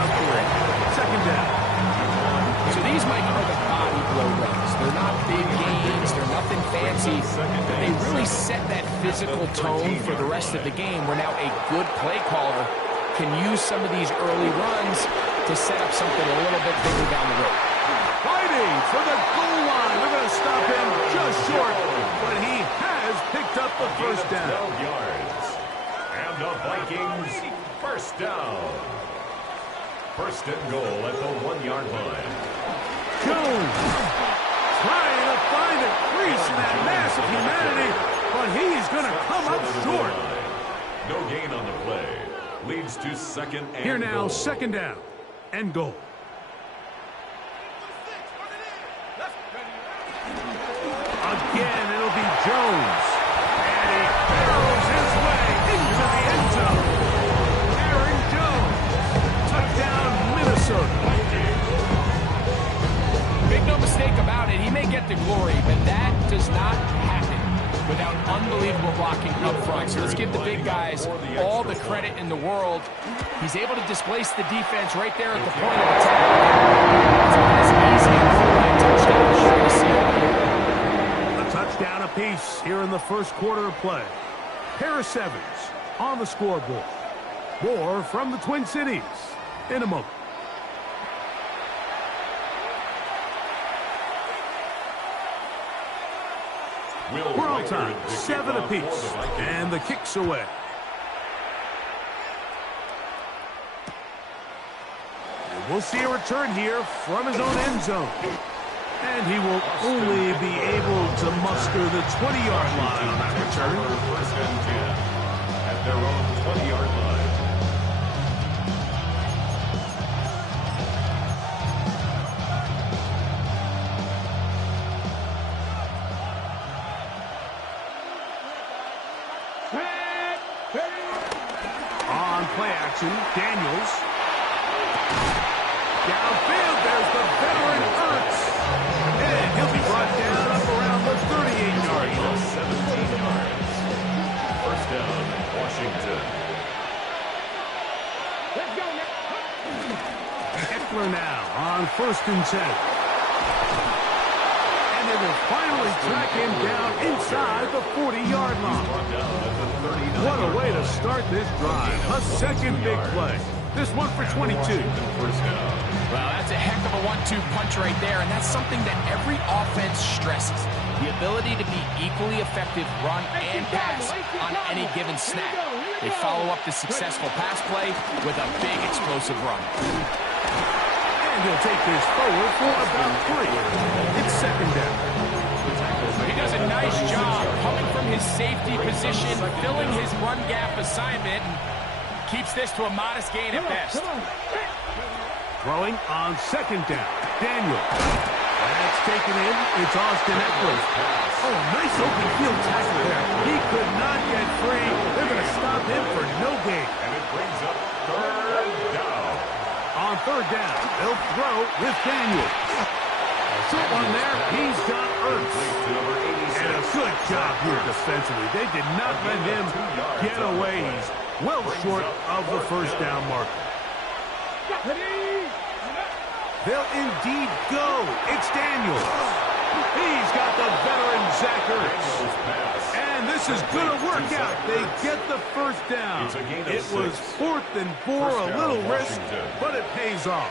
about 3. Second down. So these, Mike, are the body blow runs. They're not big gains. They're nothing fancy. But they really set that physical tone for the rest of the game, where now a good play caller can use some of these early runs to set up something a little bit bigger down the road. Fighting for the goal line. We're going to stop him just short, but he has picked up the first down. 12 yards. And the Vikings first down. First and goal at the 1-yard line. Jones trying to find a crease in that mass of humanity, but he's going to come up short. No gain on the play. Leads to second and Here now, goal. second down and goal. Again, it'll be Jones. And he barrels his way into the end zone. Aaron Jones. Touchdown, Minnesota. Make no mistake about it, he may get the glory, but that does not happen without unbelievable blocking up front. So let's give the big guys all the credit in the world. He's able to displace the defense right there at the point of attack. It's easy and A touchdown apiece here in the first quarter of play. Pair of 7s on the scoreboard. More from the Twin Cities in a moment. We're on time, 7 apiece, and the kick's away. And we'll see a return here from his own end zone. And he will only be able to muster the 20-yard line on that return. First and 10 at their own 20-yard line. On play action, Daniels. Downfield, there's the veteran Ertz. And he'll be brought down up around the 38-yard line. 17 yards. First down, Washington. Eckler now on 1st and 10. And they will finally track him down inside the 40-yard line. What a way to start this drive. A second big play. This one for 22. Well, that's a heck of a 1-2 punch right there, and that's something that every offense stresses. The ability to be equally effective run and pass on any given snap. They follow up the successful pass play with a big explosive run. And he'll take this forward for about 3. It's second down. He does a nice job coming from his safety position, filling his run gap assignment, and keeps this to a modest gain at best. Throwing on second down. Daniel. That's taken in. It's Austin Eckler. Oh, nice open field tackle there. He could not get free. They're going to stop him for no gain. And it brings up third down. On third down, they'll throw with Daniel. Short one there. He's got Ertz. And a good job here defensively. They did not let him get away. He's well short of the first down marker. They'll indeed go. It's Daniels. He's got the veteran Zach Ertz. And this is going to work out. They get the first down. It was 4th and 4, a little risk, but it pays off.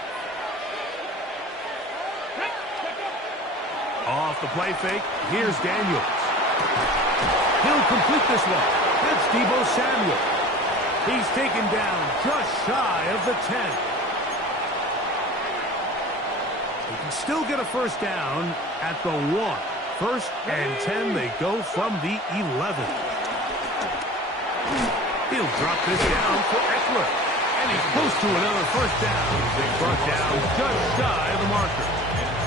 Off the play fake, here's Daniels. He'll complete this one. That's Deebo Samuel. He's taken down just shy of the 10. He can still get a first down at the 1. 1st and 10, they go from the 11. He'll drop this down for Eckler. And he's close to another first down. Brought down just shy of the marker.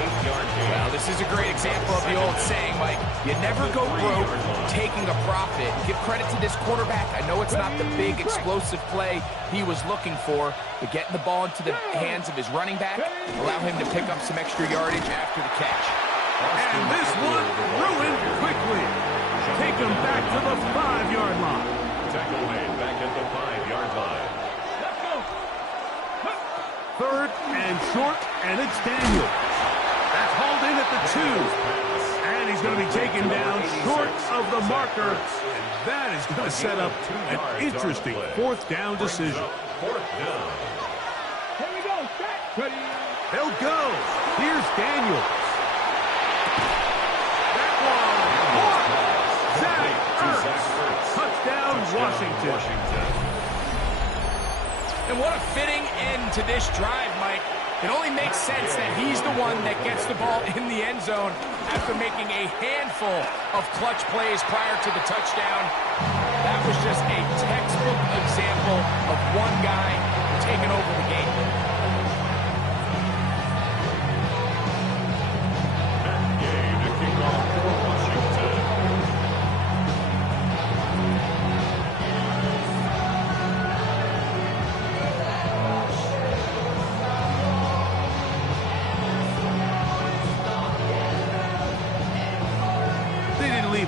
Well, this is a great example of the old saying, Mike, you never go broke taking a profit. Give credit to this quarterback. I know it's not the big explosive play he was looking for, but getting the ball into the hands of his running back, allow him to pick up some extra yardage after the catch. And this one ruined quickly. Take him back to the 5-yard line. Tackle made back at the 5-yard line. third and short, and it's Daniel. That's hauled in at the 2. And he's going to be taken down short of the marker. And that is going to set up an interesting fourth down decision. Fourth down. Here we go. Ready. They'll go. Here's Daniel. That one. Zach Ertz. Touchdown, Washington. And what a fitting end to this drive, Mike. It only makes sense that he's the one that gets the ball in the end zone after making a handful of clutch plays prior to the touchdown. That was just a textbook example of one guy taking over the game. That game to kick off for Washington.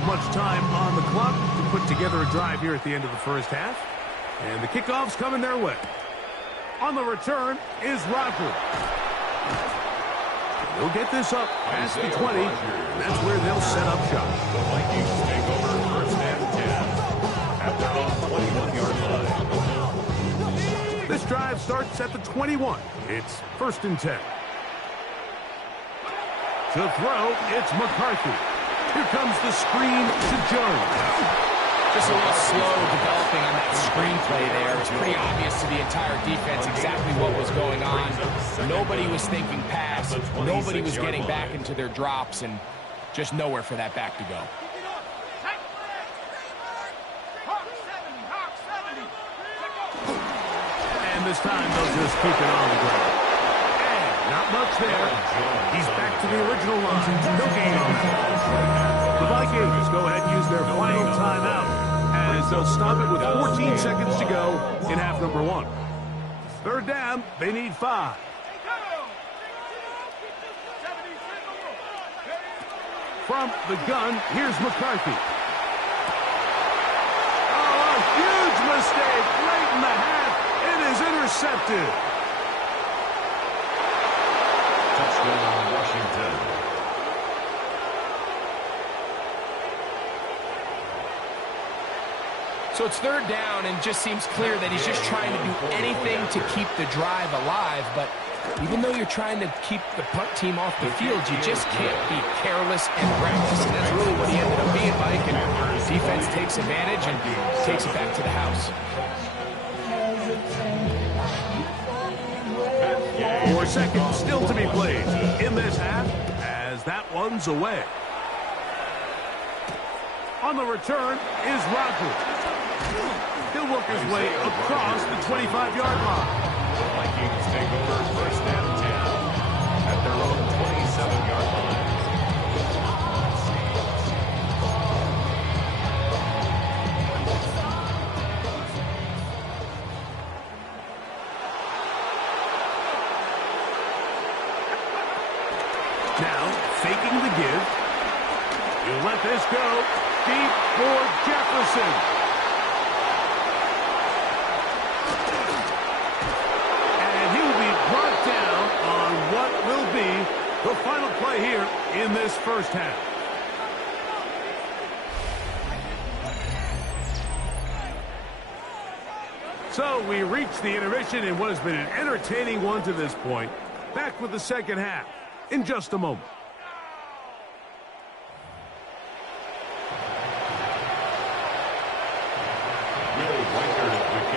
Much time on the clock to put together a drive here at the end of the first half. And the kickoff's coming their way. On the return is Roger. They'll get this up past the 20. That's where they'll set up shop. The Vikings take over first and 10 at their own 21-yard line. This drive starts at the 21. It's first and 10. To throw, it's McCarthy. Here comes the screen to Jones. Just a little slow developing on that screenplay there. It's pretty obvious to the entire defense exactly what was going on. Nobody was thinking pass. Nobody was getting back into their drops, and just nowhere for that back to go. And this time they'll just keep it on the ground. Not much there. He's back to the original line. No gain on the The Vikings go ahead and use their final timeout as they'll stop it with 14 seconds to go in half number 1. Third down, they need 5. From the gun, here's McCarthy. Oh, a huge mistake late in the half. It is intercepted. Touchdown, Washington. So it's third down, and just seems clear that he's just trying to do anything to keep the drive alive. But even though you're trying to keep the punt team off the field, you just can't be careless and reckless. And that's really what he ended up being, Mike. And defense takes advantage and takes it back to the house. 4 seconds still to be played in this half as that one's away. On the return is Roger. He'll work his way across the 25-yard line. The Vikings take over first and 10 at their own 27-yard line. Now, faking the give. He'll let this go deep for Jefferson. And he will be brought down on what will be the final play here in this first half. So we reach the intermission in what has been an entertaining one to this point. Back with the second half in just a moment.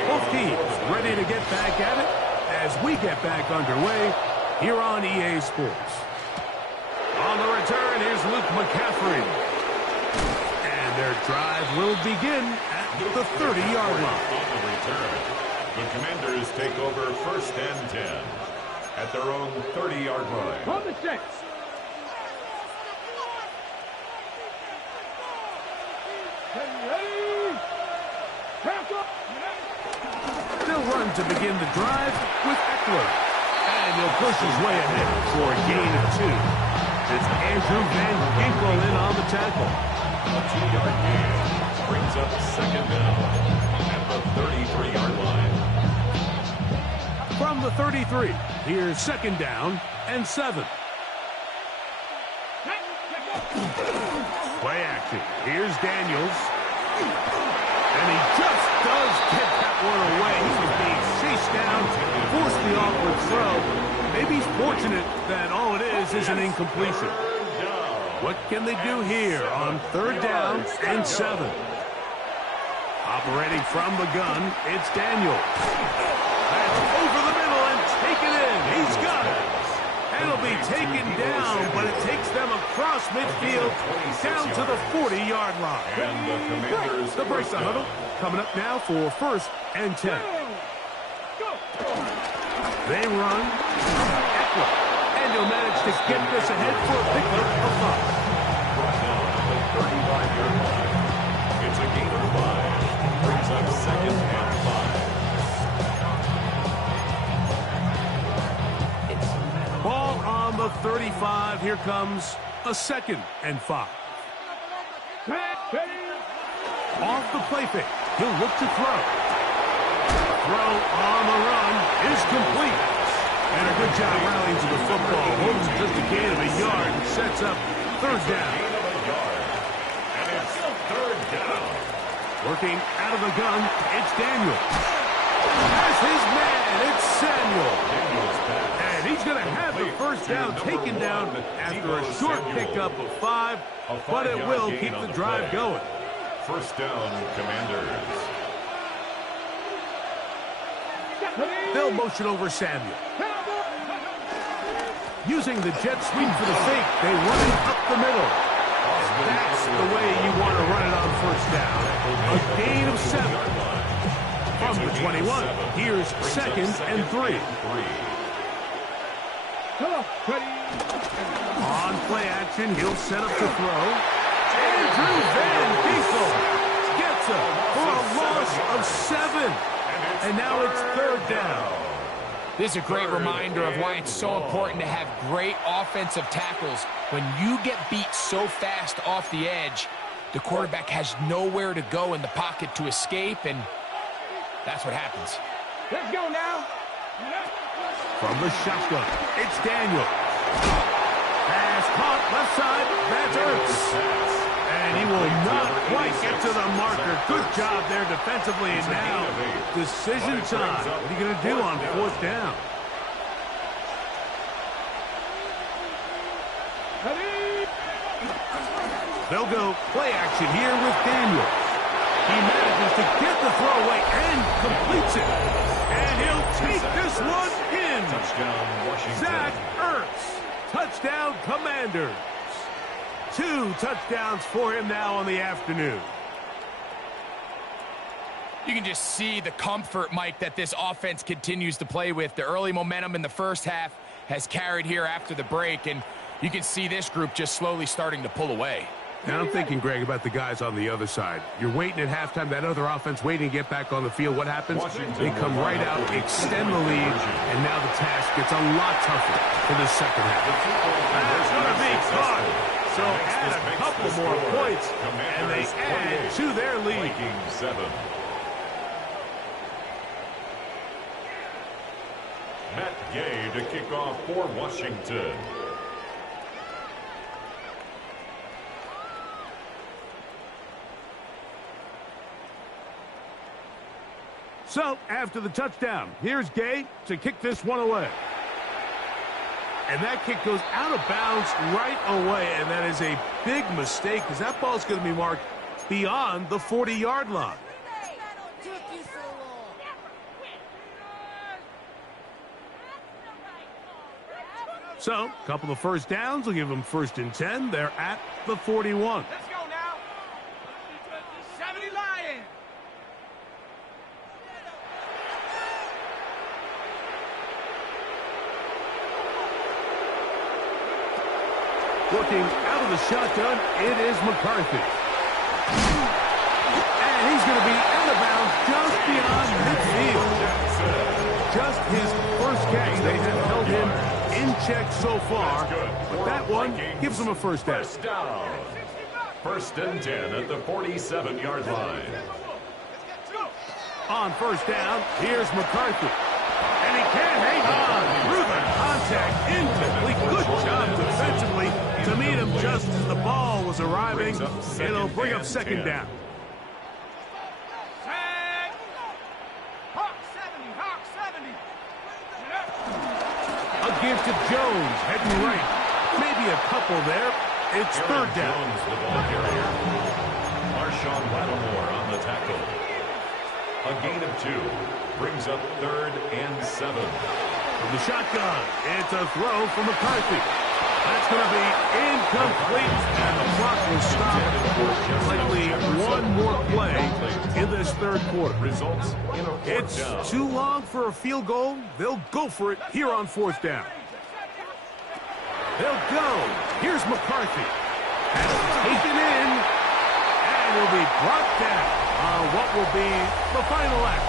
Both teams ready to get back at it as we get back underway here on EA Sports. On the return, here's Luke McCaffrey. And their drive will begin at the 30-yard line. On the return, the Commanders take over first and 10 at their own 30-yard line. From the 6. They'll run to begin the drive with Eckler. And he'll push his way ahead for a gain of 2. It's Andrew Van Ginkel in on the tackle. A 2-yard gain brings up second down at the 33-yard line. from the 33. Here's second down and 7. Play action. Here's Daniels. And he just does get that one away. He was being chased down, forced the awkward throw. Maybe he's fortunate that all it is an incompletion. What can they do here on third down and 7? Operating from the gun, it's Daniels. That's over the middle and taken in. He's got it. And it'll be taken down, but it takes them across midfield down to the 40-yard line. And The break the huddle coming up now for first and 10. They run. Eckler. And he'll manage to get this ahead for a pickup of 5. It's a gain of 5. Brings up second and 5. Ball on the 35. Here comes a second and 5. Off the play fake. He'll look to throw. Throw on the run is complete. And a good job rallying to the football. Holds just a gain of a yard and sets up third down. Gain of a yard. And it's third down. Working out of the gun, it's Daniel. That's his man. It's Samuel. Daniels pass. And he's going to have the first down taken down after a short pickup of 5, but it will keep the drive going. First down, Commanders. They'll motion over Samuel. Using the jet sweep for the fake, they run it up the middle. That's the way you want to run it on first down. A gain of 7. From the 21, here's second and 3. On play action, he'll set up to throw. Andrew Van Giesel gets it for a loss of 7. And now it's third down. This is a great reminder of why it's so important to have great offensive tackles. When you get beat so fast off the edge, the quarterback has nowhere to go in the pocket to escape, and that's what happens. Let's go now. From the shotgun, it's Daniel. Pass caught left side, that's Ertz. And he will not quite get to the marker. Good job there defensively, and now decision time. What are you going to do on fourth down? They'll go play action here with Daniel. He manages to get the throw away and completes it. And he'll take this one in. Touchdown, Washington. Zach Ertz. Touchdown, Commanders. 2 touchdowns for him now on the afternoon. You can just see the comfort, Mike, that this offense continues to play with. The early momentum in the first half has carried here after the break, and you can see this group just slowly starting to pull away. Now I'm thinking, Greg, about the guys on the other side. You're waiting at halftime, that other offense waiting to get back on the field. What happens? They come right out, extend the lead, and now the task gets a lot tougher for the second half. That's going to be caught. So add a couple more points, and they add to their lead. 7. Matt Gay to kick off for Washington. So, after the touchdown, here's Gay to kick this one away. And that kick goes out of bounds right away, and that is a big mistake because that ball's going to be marked beyond the 40-yard line. So, a couple of first downs will give them first and 10. They're at the 41. Let's go now. 70 Lions. Looking out of the shotgun, it is McCarthy. And he's going to be out of bounds just beyond midfield. Just his first catch. They have held him in check so far, but that one gives him a first down. First down. First and 10 at the 47-yard line. On first down, here's McCarthy. And he can't Incomplete. Good job defensively to meet him just as the ball was arriving. It'll bring up second down. A give to Jones, heading right. Maybe a couple there. It's third down. Jones, the ball carrier. Marshawn Lattimore on the tackle. A gain of 2 brings up 3rd and 7. From the shotgun, it's a throw from McCarthy. That's going to be incomplete, and the clock will stop. Likely one more play in this third quarter. Results in a 4th down. It's too long for a field goal. They'll go for it here on 4th down. They'll go. Here's McCarthy. Has it taken in, and will be brought down on what will be the final act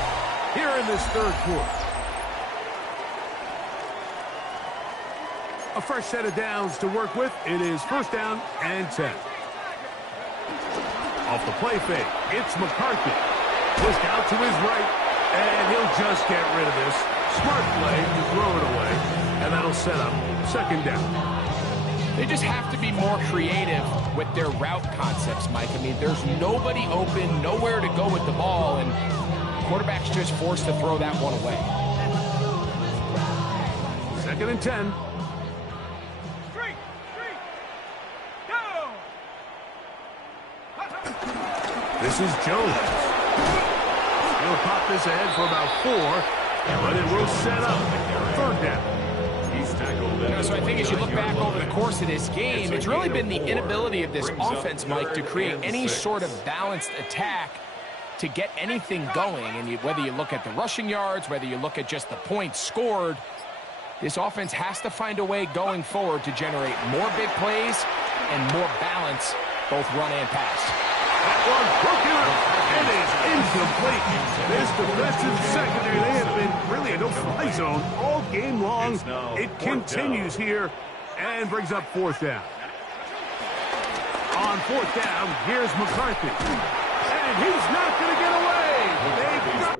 here in this third quarter. A fresh set of downs to work with. It is 1st down and 10. Off the play fake, it's McCarthy. Pushed out to his right, and he'll just get rid of this. Smart play to throw it away, and that'll set up 2nd down. They just have to be more creative with their route concepts, Mike. I mean, there's nobody open, nowhere to go with the ball, and quarterback's just forced to throw that one away. 2nd and 10. This is Jones. He'll pop this ahead for about 4, but it will set up 3rd down. He's tackled. So I think as you look back over the course of this game, it's really been the inability of this offense, Mike, to create any sort of balanced attack to get anything going. And whether you look at the rushing yards, whether you look at just the points scored, this offense has to find a way going forward to generate more big plays and more balance, both run and pass. That one broken up. It is incomplete. This defensive secondary, they have been really a no-fly zone all game long. It continues here and brings up 4th down. On 4th down, here's McCarthy. And he's not going to get away. They've got...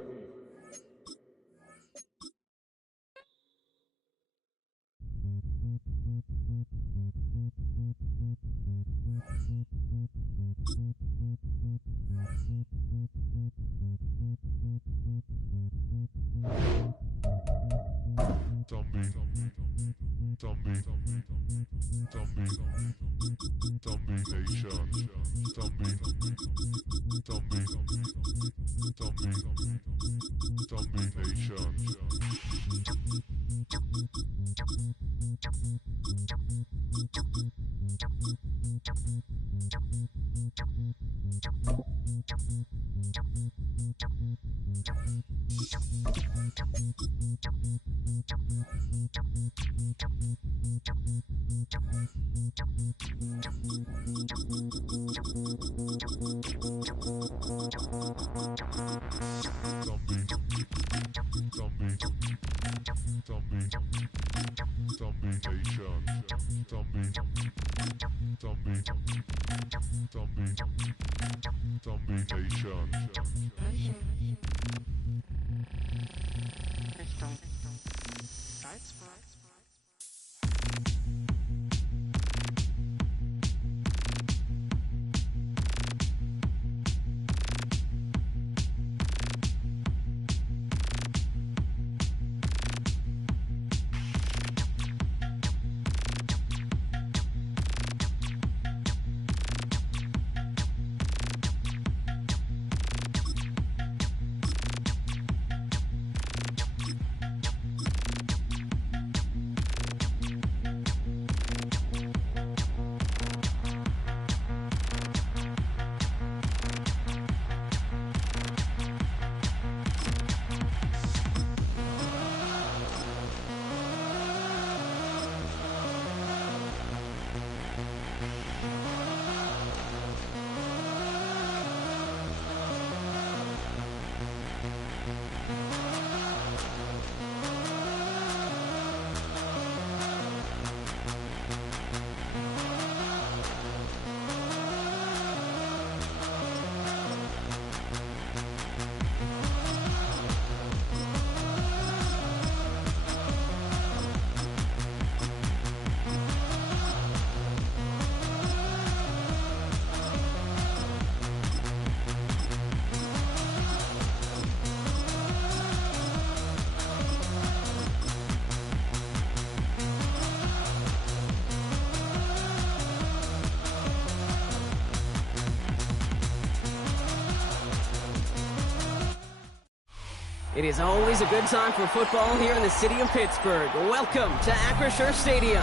It is always a good time for football here in the city of Pittsburgh. Welcome to Acrisure Stadium.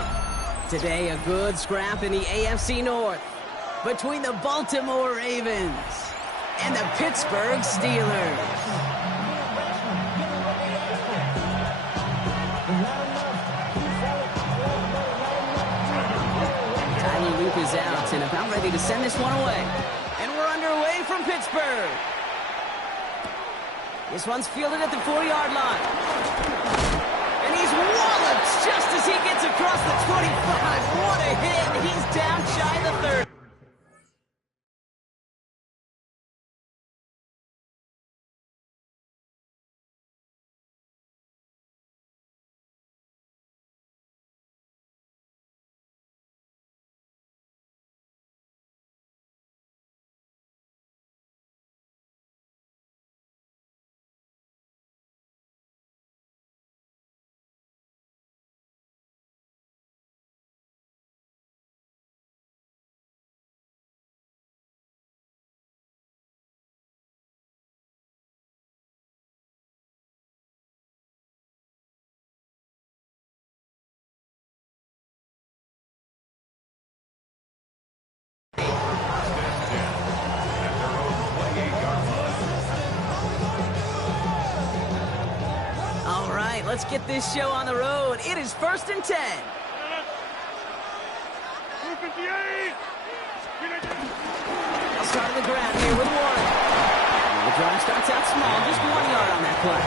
Today, a good scrap in the AFC North between the Baltimore Ravens and the Pittsburgh Steelers. Tyler Loop is out and about ready to send this one away. And we're underway from Pittsburgh. This one's fielded at the 40-yard line. And he's walloped just as he gets across the 25. What a hit. He's down shy of the 30. Let's get this show on the road. It is 1st and 10. I'll start on the ground here with Warren. The drive starts out small, just 1 yard on that play.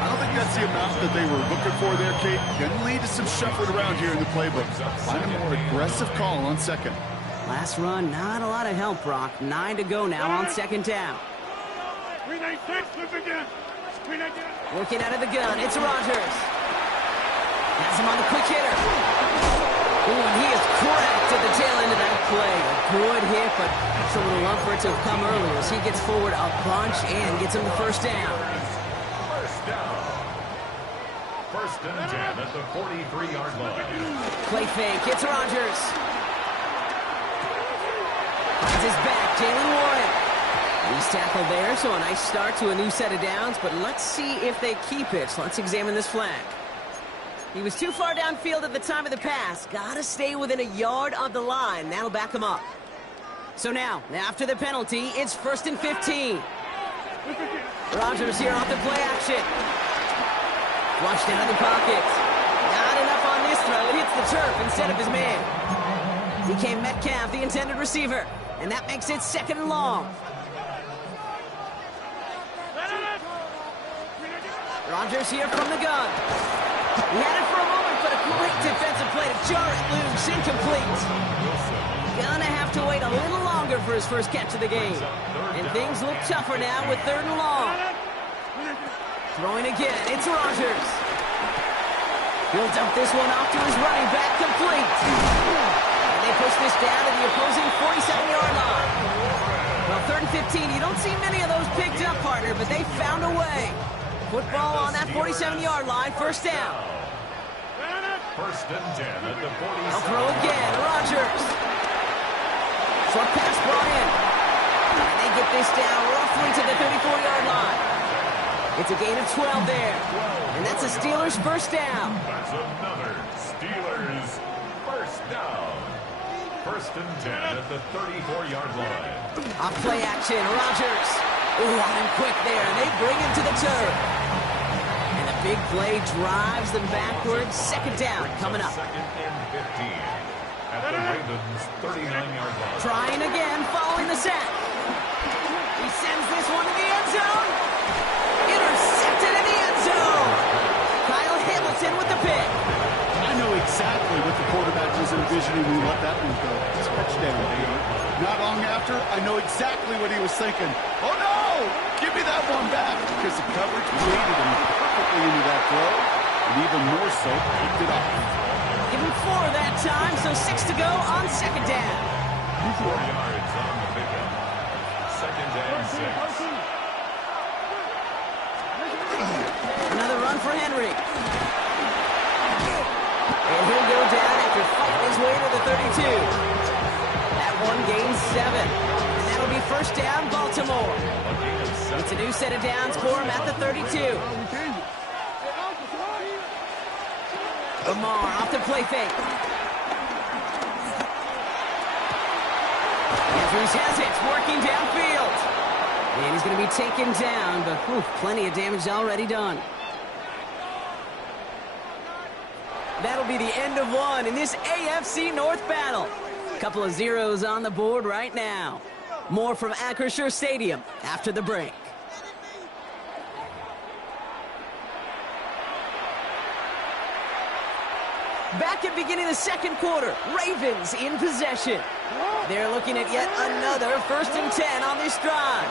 I don't think that's the amount that they were looking for there, Kate. Can lead to some shuffling around here in the playbook. Find a more aggressive call on second. Last run, not a lot of help, Brock. 9 to go now on 2nd down. Working out of the gun, it's Rodgers. Has him on the quick hitter. Ooh, and he is cracked at the tail end of that play. A good hit, but so would love for it to have come earlier as he gets forward a bunch and gets him the 1st down. First down. 1st and 10 at the 43-yard line. Play fake, it's Rodgers. Finds his back, Jalen Warren. He's tackled there, so a nice start to a new set of downs, but let's see if they keep it. So let's examine this flag. He was too far downfield at the time of the pass. Gotta stay within a yard of the line. That'll back him up. So now, after the penalty, it's 1st and 15. Rodgers here off the play action. Flushed out of the pocket. Not enough on this throw. It hits the turf instead of his man. DK Metcalf, the intended receiver, and that makes it 2nd and long. Rodgers here from the gun. He had it for a moment, but a great defensive play to jar it loose. Incomplete. Gonna have to wait a little longer for his first catch of the game. And things look tougher now with 3rd and long. Throwing again, it's Rodgers. He'll dump this one off to his running back, complete. And they push this down to the opposing 47-yard line. Well, 3rd and 15, you don't see many of those picked up, partner, but they found a way. Football on that 47-yard line, 1st down. 1st and 10 at the 47. They'll throw again, Rodgers. Short pass brought in. And they get this down roughly to the 34-yard line. It's a gain of 12 there. And that's the Steelers' 1st down. That's another Steelers 1st down. 1st and 10 at the 34-yard line. Off play action, Rodgers. Ooh, on him quick there. They bring him to the turf. And a big play drives them backwards. 2nd down coming up. 2nd and 15 at the Ravens' 39-yard line. Trying again, following the sack. He sends this one to the end zone. Intercepted in the end zone. Kyle Hamilton with the pick. I know exactly what the quarterback was envisioning when he let that one go. Touchdown, baby. Not long after, I know exactly what he was thinking. Oh, no! Give me that one back! Because the coverage created him perfectly into that throw, and even more so, picked it off. Give him 4 that time, so 6 to go on 2nd down. 4 yards on the pickup. 2nd and 6. Another run for Henry. And he'll go down after fighting his way to the 32. That one gains 7. And that'll be 1st down, Baltimore. A gain of It's a new set of downs for him at the 32. Lamar off the play fake. Andrews has it, working downfield. And he's going to be taken down, but plenty of damage already done. That'll be the end of one in this AFC North battle. Couple of zeros on the board right now. More from Acrisure Stadium after the break. Back at beginning of the second quarter, Ravens in possession. They're looking at yet another 1st and 10 on this drive.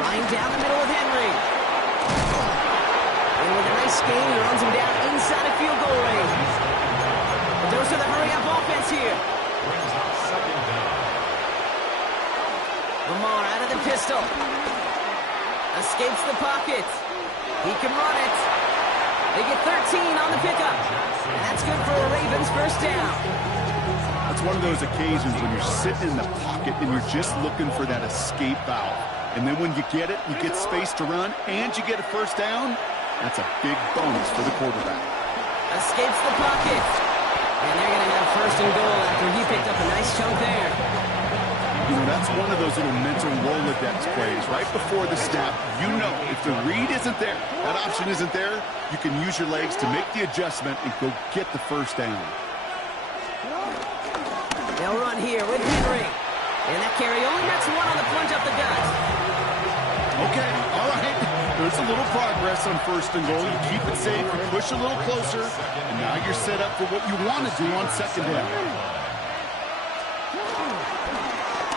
Flying down the middle of Henry. And with a nice game, he runs him down inside of field goal range. The dose of the hurry-up offense here. Lamar out of the pistol. Escapes the pocket. He can run it. They get 13 on the pickup. And that's good for a Ravens 1st down. It's one of those occasions when you're sitting in the pocket and you're just looking for that escape valve. And then when you get it, you get space to run, and you get a 1st down. That's a big bonus for the quarterback. Escapes the pocket. And they're going to have 1st and goal after he picked up a nice chunk there. You know, that's one of those little mental Rolodex plays. Right before the snap, you know if the read isn't there, that option isn't there, you can use your legs to make the adjustment and go get the 1st down. They'll run here with Henry. And that carry only gets one on the plunge up the gut. Okay, all right. There's a little progress on 1st and goal. You keep it safe, you push a little closer, and now you're set up for what you want to do on 2nd down.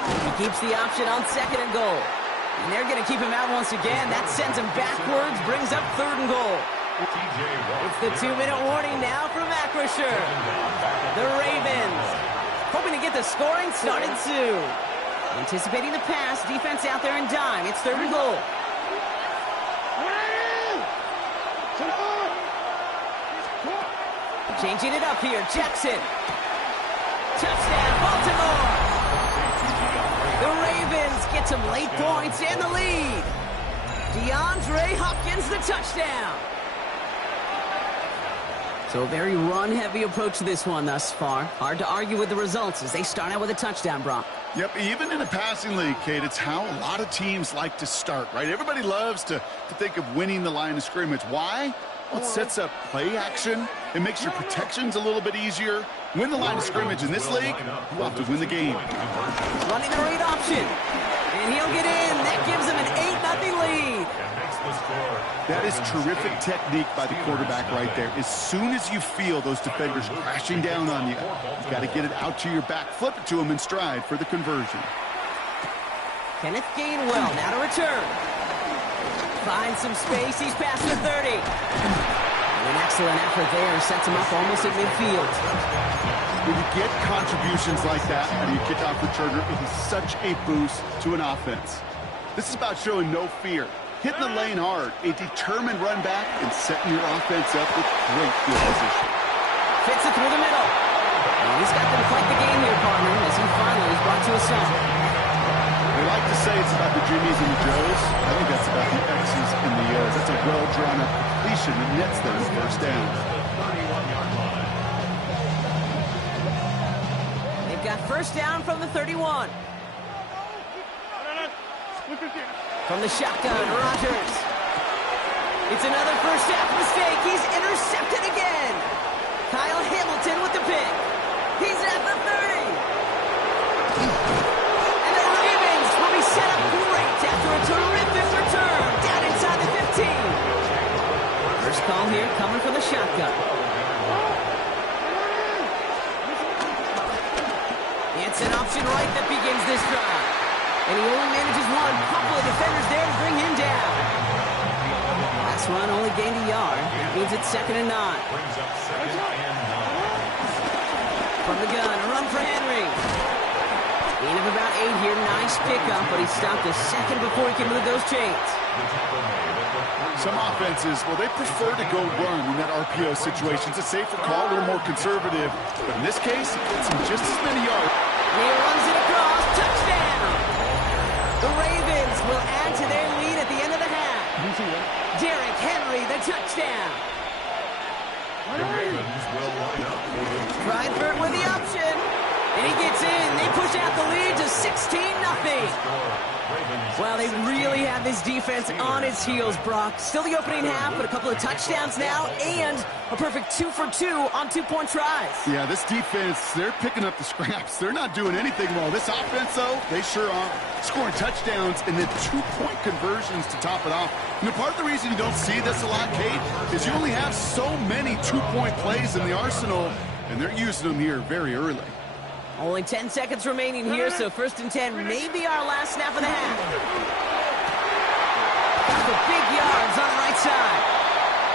He keeps the option on 2nd and goal. And they're going to keep him out once again. That sends him backwards, brings up 3rd and goal. It's the 2-minute warning now from Acrisure. The Ravens hoping to get the scoring started soon. Anticipating the pass, defense out there in dime. It's 3rd and goal. Changing it up here, Jackson. Touchdown, Baltimore. The Ravens get some late points and the lead. DeAndre Hopkins, the touchdown. So a very run-heavy approach to this one thus far. Hard to argue with the results as they start out with a touchdown, Brock. Yep, even in a passing league, Kate, it's how a lot of teams like to start, right? Everybody loves to think of winning the line of scrimmage. Why? Well, it sets up play action. It makes your protections a little bit easier. Win the line of scrimmage in this league, you have to win the game. Running the read option. And he'll get in. That gives him an 8-0 lead. That is terrific technique by the quarterback right there. As soon as you feel those defenders crashing down on you, you've got to get it out to your back, flip it to them in stride for the conversion. Kenneth Gainwell now to return. Finds some space. He's past the 30. And an excellent effort there. Sets him up almost at midfield. When you get contributions like that out of your kickoff returner, it is such a boost to an offense. This is about showing no fear. Hitting the lane hard, a determined run back, and setting your offense up with great field position. Fits it through the middle. And he's got them quite the game here, partner, as he finally is brought to a stop. We like to say it's about the Jimmies and the Joes. I think that's about the X's and the O's. That's a well-drawn-up completion that nets them 1st down. They've got 1st down from the 31. From the shotgun, Rodgers. It's another 1st half mistake. He's intercepted again. Kyle Hamilton with the pick. He's at the 30. And the Ravens will be set up great after a terrific return down inside the 15. First call here coming from the shotgun. It's an option right that begins this drive. And he only manages one. Couple of defenders there to bring him down. Last run only gained a yard. That means it's 2nd and 9. From the gun, a run for Henry. Gain of about 8 here. Nice pickup, but he stopped a second before he can move those chains. Some offenses, well, they prefer to go run in that RPO situation. It's a safer call, a little more conservative. But in this case, it gets him just as many yards. He runs it across. Touchdown! The Ravens will add to their lead at the end of the half. Derrick Henry, the touchdown. The Ravens will line up for the Bradford with the option. And he gets in. They push out the lead to 16-0. Well, they really have this defense on its heels, Brock. Still the opening half, but a couple of touchdowns now and a perfect 2 for 2 on two-point tries. Yeah, this defense, they're picking up the scraps. They're not doing anything well. This offense, though, they sure are. Scoring touchdowns and then 2-point conversions to top it off. And part of the reason you don't see this a lot, Kate, is you only have so many 2-point plays in the arsenal, and they're using them here very early. Only 10 seconds remaining here, so 1st and 10, maybe our last snap of the half. Got the big yards on the right side.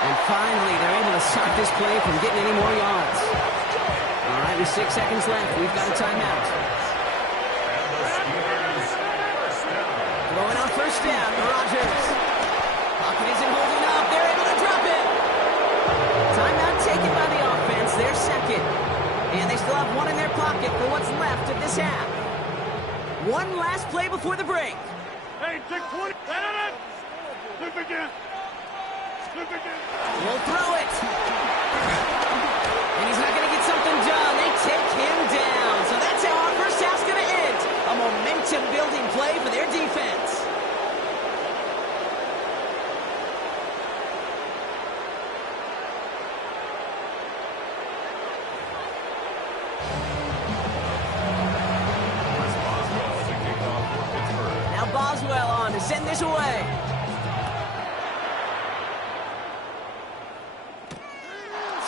And finally, they're able to stop this play from getting any more yards. All right, with 6 seconds left, we've got a timeout. Throwing on 1st down, Rodgers. Pocket isn't holding up. They're able to drop it. Timeout taken by the offense. They're second. And they still have one in their pocket for what's left of this half. One last play before the break. Hey, take 20. Flip again. Flip again. We'll throw it. And he's not going to get something done. They take him down. So that's how our first half's going to end. A momentum-building play for their defense. Boswell on to send this away.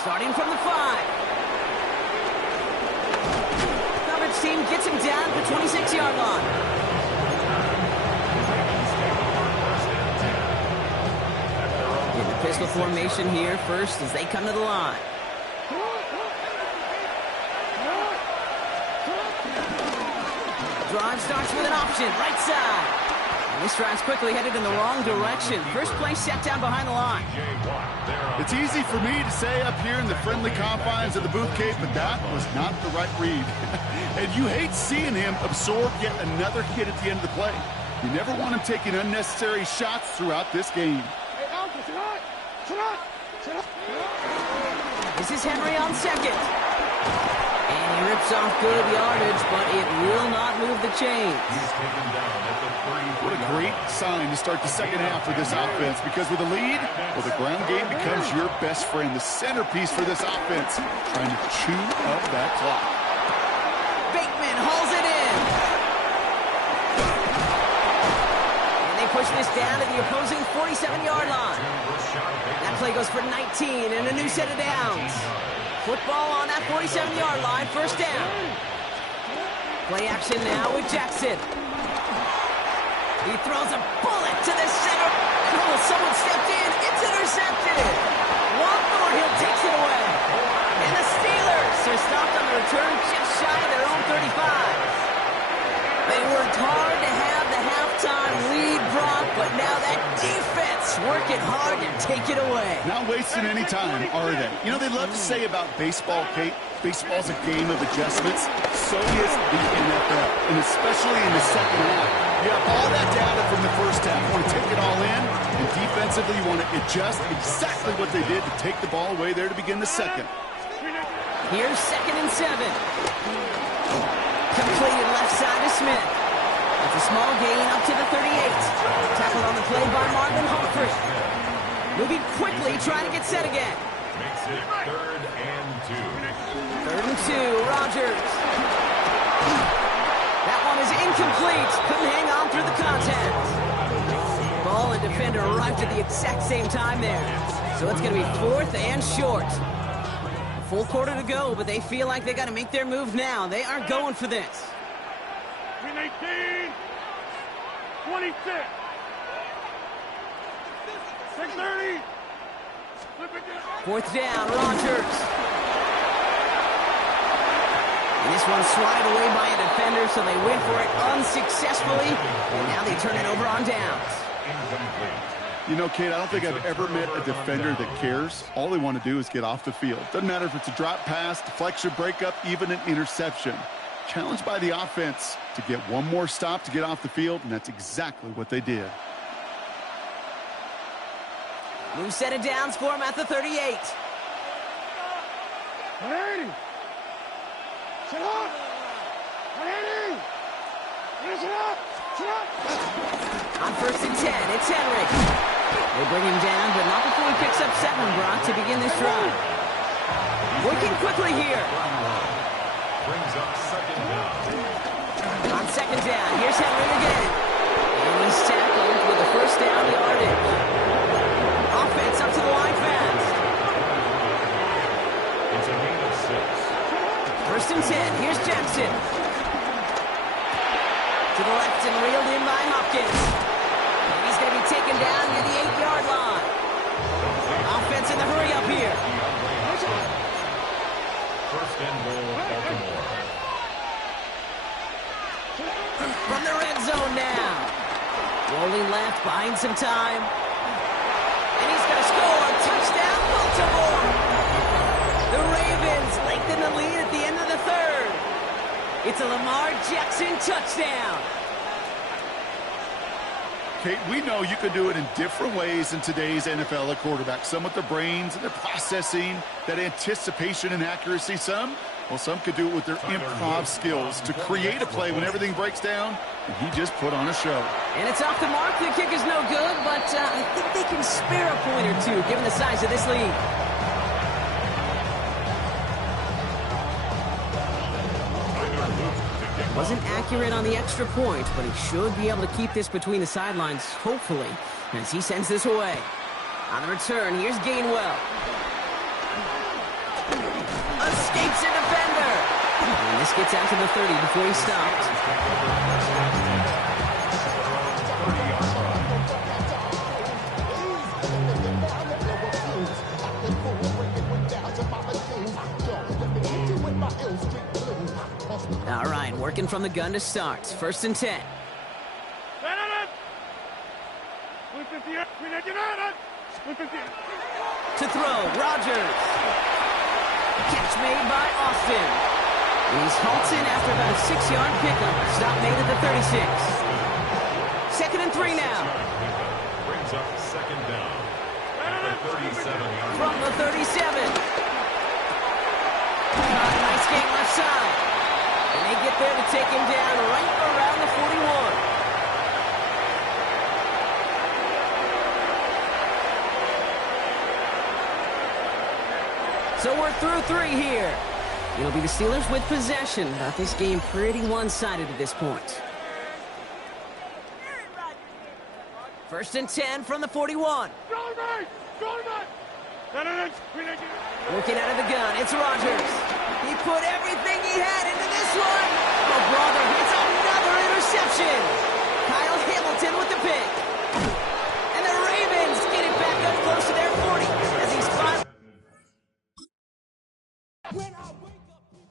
Starting from the 5. Coverage team gets him down at the 26-yard line. In the pistol formation here first as they come to the line. Drive starts with an option, right side. And this drive's quickly headed in the wrong direction. First play set down behind the line. It's easy for me to say up here in the friendly confines of the booth, Kate, but that was not the right read. And you hate seeing him absorb yet another hit at the end of the play. You never want him taking unnecessary shots throughout this game. This is Henry on second. And he rips off good yardage, but it will not move the chains. What a great sign to start the second half for this offense, because with a lead, well, the ground game becomes your best friend, the centerpiece for this offense, trying to chew up that clock. Bateman hauls it in. And they push this down to the opposing 47-yard line. That play goes for 19 and a new set of downs. Football on that 47-yard line, 1st down. Play action now with Jackson. He throws a bullet to the center. Oh, someone stepped in. It's intercepted. Juan Thornhill takes it away. And the Steelers are stopped on the return just shy of their own 35. They worked hard to have the halftime lead, Brock, but now that defense working hard to take it away. Not wasting any time, are they? You know, they love to say about baseball, Kate, baseball's a game of adjustments. So is the NFL, and especially in the second half. You have all that data from the first half. You want to take it all in, and defensively you want to adjust exactly what they did to take the ball away there to begin the second. Here's 2nd and 7. Completed left side to Smith. It's a small gain up to the 38. Tackled on the play by Marvin Humphrey. Moving quickly, trying to get set again. Makes it 3rd and 2. 3rd and 2, Rodgers. That one is incomplete. Couldn't hang on through the contact. Ball and defender arrived at the exact same time there. So it's going to be 4th and short. Full quarter to go, but they feel like they got to make their move now. They are going for this. 18, 26, 630. 4th down, Rodgers. And this one's swatted away by a defender, so they went for it unsuccessfully. And now they turn it over on downs. You know, Kate, I don't think I've ever met a defender that cares. All they want to do is get off the field. Doesn't matter if it's a drop pass, deflection, breakup, even an interception. challenged by the offense to get one more stop to get off the field, and that's exactly what they did. Move set it down, score him at the 38. On 1st and 10, it's Henry. They bring him down, but not before he picks up 7, Brock, to begin this drive. Working quickly here. Brings up 2nd down. On 2nd down, here's Henry again. And he's tackled with the 1st down yardage. Offense up to the line fast. It's a gain of 6. 1st and 10, here's Jackson. To the left and reeled in by Hopkins. And he's going to be taken down near the 8-yard line. Offense in the hurry up here. 1st and goal, Baltimore. From the red zone now. Rolling left, buying some time. And he's going to score. Touchdown, Baltimore. The Ravens lengthen the lead at the end of the 3rd. It's a Lamar Jackson touchdown. Kate, we know you can do it in different ways in today's NFL at quarterback. Some with their brains and their processing, that anticipation and accuracy. Some could do it with their improv skills to create a play when everything breaks down. And he just put on a show. And it's off the mark. The kick is no good, but I think they can spare a point or two given the size of this lead. Wasn't accurate on the extra point, but he should be able to keep this between the sidelines, hopefully, as he sends this away. On the return, here's Gainwell. Escapes a defender. And this gets out to the 30 before he stopped. All right, working from the gun to start. 1st and 10. To throw, Rodgers. Catch made by Austin. He's halted after about a 6-yard pickup. Stop made at the 36. 2nd and 3 now. Brings up 2nd down. At the 37-yard line. From the 37. Nice game left side. And they get there to take him down right around the 41. So we're through 3 here. It'll be the Steelers with possession, but this game pretty one-sided at this point. 1st and 10 from the 41. Working out of the gun, it's Rodgers. He put everything he had into this one. Oh, brother, it's another interception. Kyle Hamilton with the pick. And the Ravens get it back up close to their 40 as he's 5. When I wake up, people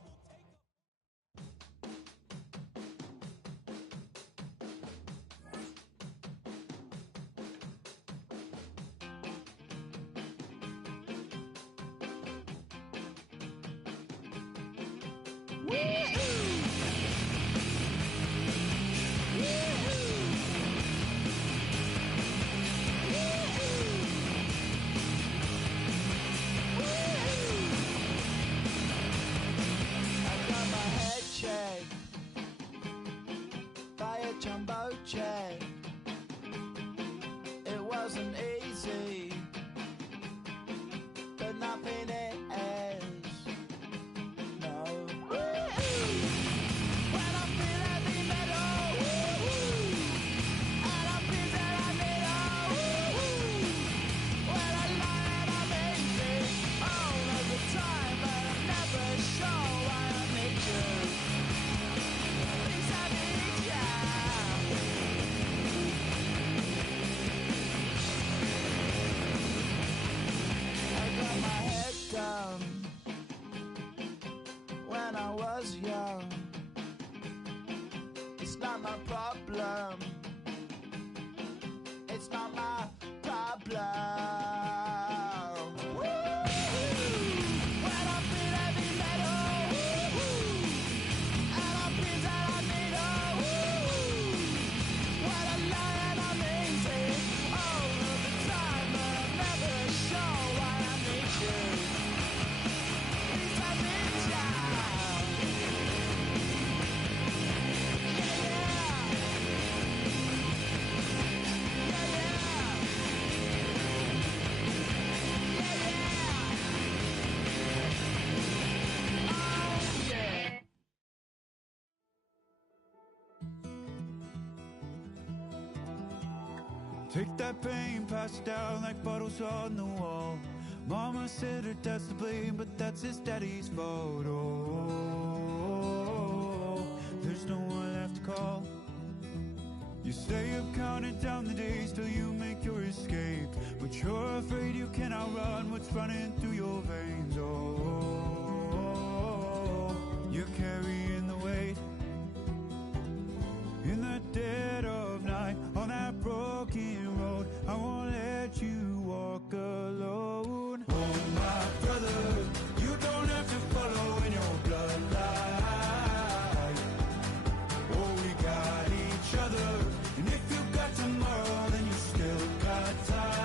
jumbo jet. It wasn't easy, but nothing is. No. Take that pain, pass it down like bottles on the wall. Mama said her dad's to blame, but that's his daddy's fault. Oh, there's no one left to call. You stay up counting down the days till you make your escape, but you're afraid you cannot run what's running through your veins. Oh, you're carrying the weight in the dead of night on that broken road. I won't let you walk alone. Oh, my brother, you don't have to follow in your bloodline. Oh, we got each other, and if you got tomorrow, then you still got time.